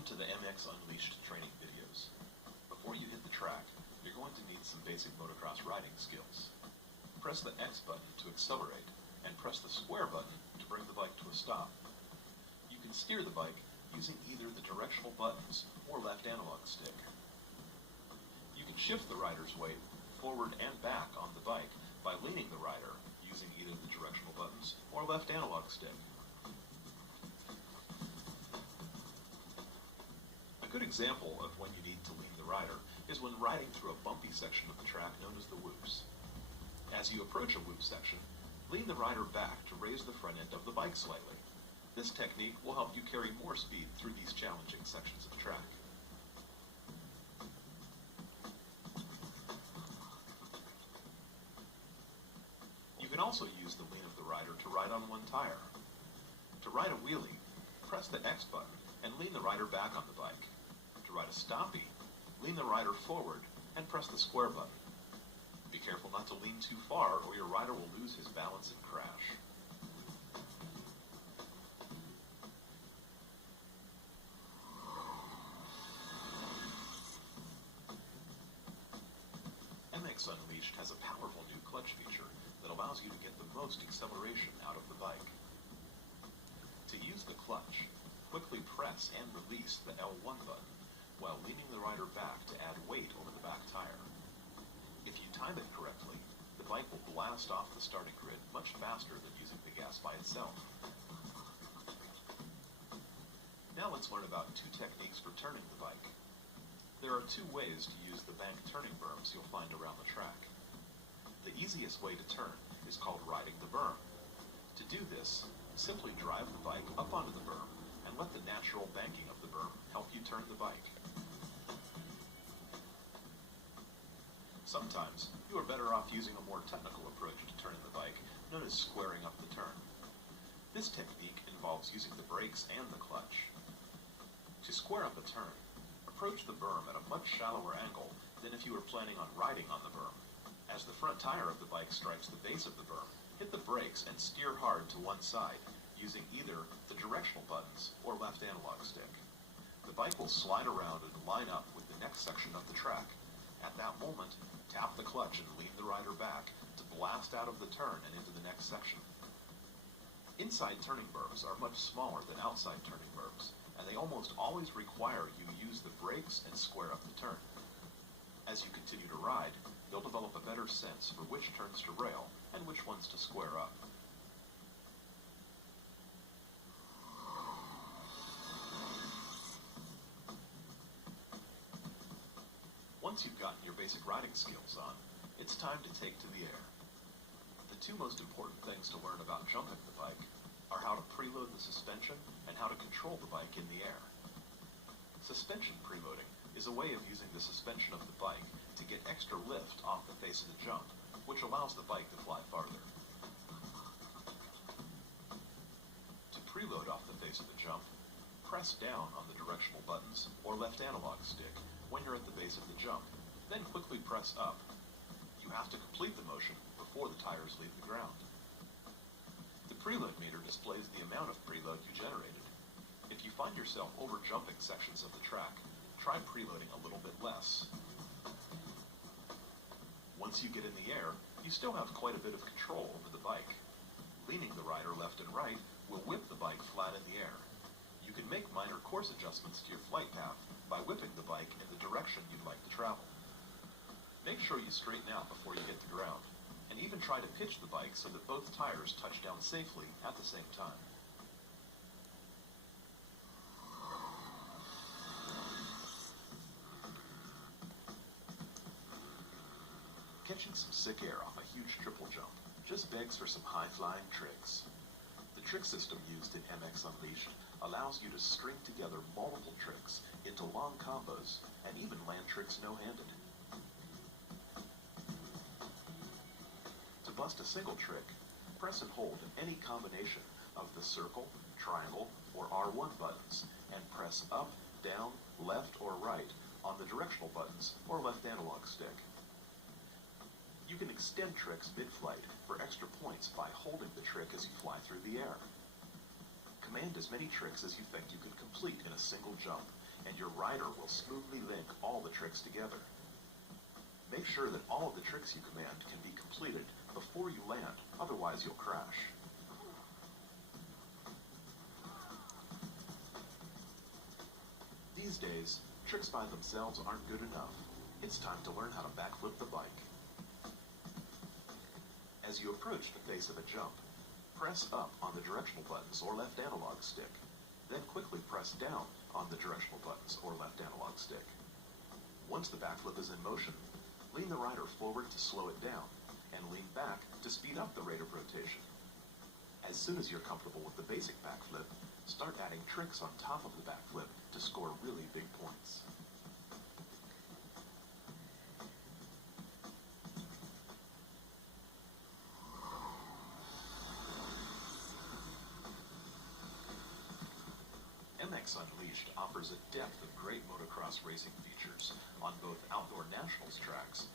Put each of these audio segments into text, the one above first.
Welcome to the MX Unleashed training videos. Before you hit the track, you're going to need some basic motocross riding skills. Press the X button to accelerate, and press the square button to bring the bike to a stop. You can steer the bike using either the directional buttons or left analog stick. You can shift the rider's weight forward and back on the bike by leaning the rider using either the directional buttons or left analog stick. A good example of when you need to lean the rider is when riding through a bumpy section of the track known as the whoops. As you approach a whoop section, lean the rider back to raise the front end of the bike slightly. This technique will help you carry more speed through these challenging sections of track. You can also use the lean of the rider to ride on one tire. To ride a wheelie, press the X button and lean the rider back on the bike. To ride a stompie, lean the rider forward and press the square button. Be careful not to lean too far or your rider will lose his balance and crash. MX Unleashed has a powerful new clutch feature that allows you to get the most acceleration out of the bike. To use the clutch, quickly press and release the L1 button while leaning the rider back to add weight over the back tire. If you time it correctly, the bike will blast off the starting grid much faster than using the gas by itself. Now let's learn about two techniques for turning the bike. There are two ways to use the bank turning berms you'll find around the track. The easiest way to turn is called riding the berm. To do this, simply drive the bike up onto the berm and let the natural banking of the berm help you turn the bike. Sometimes, you are better off using a more technical approach to turning the bike, known as squaring up the turn. This technique involves using the brakes and the clutch. To square up a turn, approach the berm at a much shallower angle than if you were planning on riding on the berm. As the front tire of the bike strikes the base of the berm, hit the brakes and steer hard to one side, using either the directional buttons or left analog stick. The bike will slide around and line up with the next section of the track. At that moment, tap the clutch and lean the rider back to blast out of the turn and into the next section. Inside turning berms are much smaller than outside turning berms, and they almost always require you use the brakes and square up the turn. As you continue to ride, you'll develop a better sense for which turns to rail and which ones to square up. Once you've gotten your basic riding skills on, it's time to take to the air. The two most important things to learn about jumping the bike are how to preload the suspension and how to control the bike in the air. Suspension preloading is a way of using the suspension of the bike to get extra lift off the face of the jump, which allows the bike to fly farther. To preload off the face of the jump, press down on the directional buttons or left analog stick when you're at the base of the jump, then quickly press up. You have to complete the motion before the tires leave the ground. The preload meter displays the amount of preload you generated. If you find yourself over-jumping sections of the track, try preloading a little bit less. Once you get in the air, you still have quite a bit of control over the bike. Leaning the rider left and right will whip the bike flat in the air. You can make minor course adjustments to your flight path by whipping the bike in the direction you'd like to travel. Make sure you straighten out before you hit the ground, and even try to pitch the bike so that both tires touch down safely at the same time. Catching some sick air off a huge triple jump just begs for some high-flying tricks. The trick system used in MX Unleashed allows you to string together multiple tricks into long combos and even land tricks no-handed. To bust a single trick, press and hold any combination of the circle, triangle, or R1 buttons and press up, down, left, or right on the directional buttons or left analog stick. You can extend tricks mid-flight for extra points by holding the trick as you fly through the air. Command as many tricks as you think you can complete in a single jump, and your rider will smoothly link all the tricks together. Make sure that all of the tricks you command can be completed before you land, otherwise you'll crash. These days, tricks by themselves aren't good enough. It's time to learn how to backflip the bike. As you approach the face of a jump, press up on the directional buttons or left analog stick. Then quickly press down on the directional buttons or left analog stick. Once the backflip is in motion, lean the rider forward to slow it down, and lean back to speed up the rate of rotation. As soon as you're comfortable with the basic backflip, start adding tricks on top of the backflip to score really big points. MX Unleashed offers a depth of great motocross racing features on both outdoor nationals tracks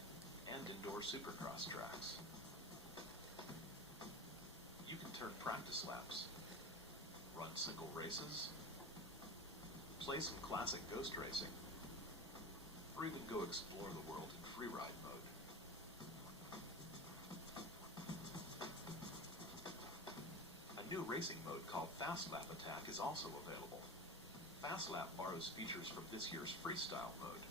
and indoor supercross tracks. You can turn practice laps, run single races, play some classic ghost racing, or even go explore the world in freeride mode. A new racing mode called Fast Lap Attack is also available. Fast Lap borrows features from this year's freestyle mode.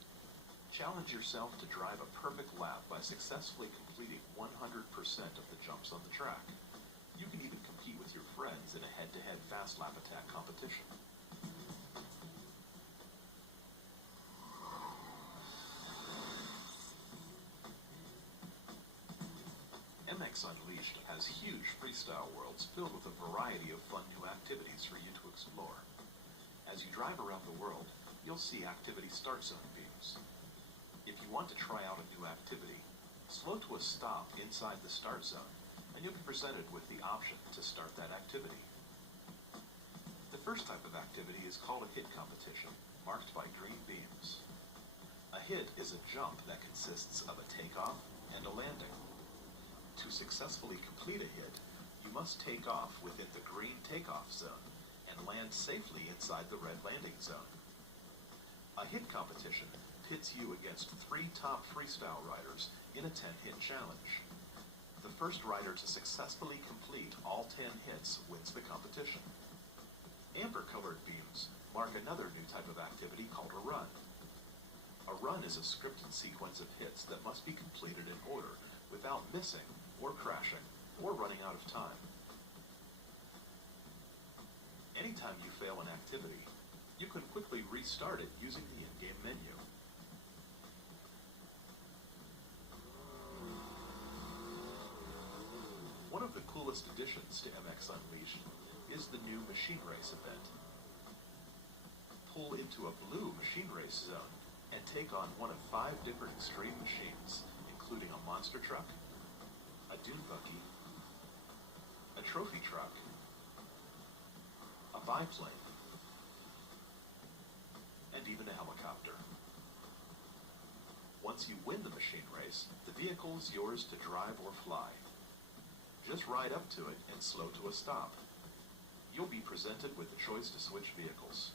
Challenge yourself to drive a perfect lap by successfully completing 100% of the jumps on the track. You can even compete with your friends in a head-to-head Fast Lap Attack competition. MX Unleashed has huge freestyle worlds filled with a variety of fun new activities for you to explore. As you drive around the world, you'll see activity start zone beams. If you want to try out a new activity, slow to a stop inside the start zone, and you'll be presented with the option to start that activity. The first type of activity is called a hit competition, marked by green beams. A hit is a jump that consists of a takeoff and a landing. To successfully complete a hit, you must take off within the green takeoff zone and land safely inside the red landing zone. A hit competition pits you against 3 top freestyle riders in a 10-hit challenge. The first rider to successfully complete all 10 hits wins the competition. Amber-colored beams mark another new type of activity called a run. A run is a scripted sequence of hits that must be completed in order without missing or crashing or running out of time. Anytime you fail an activity, you can quickly restart it using the in-game menu. One of the coolest additions to MX Unleashed is the new Machine Race event. Pull into a blue Machine Race zone and take on one of 5 different extreme machines, including a monster truck, a dune buggy, a trophy truck, a biplane, and even a helicopter. Once you win the machine race, the vehicle is yours to drive or fly. Just ride up to it and slow to a stop. You'll be presented with the choice to switch vehicles.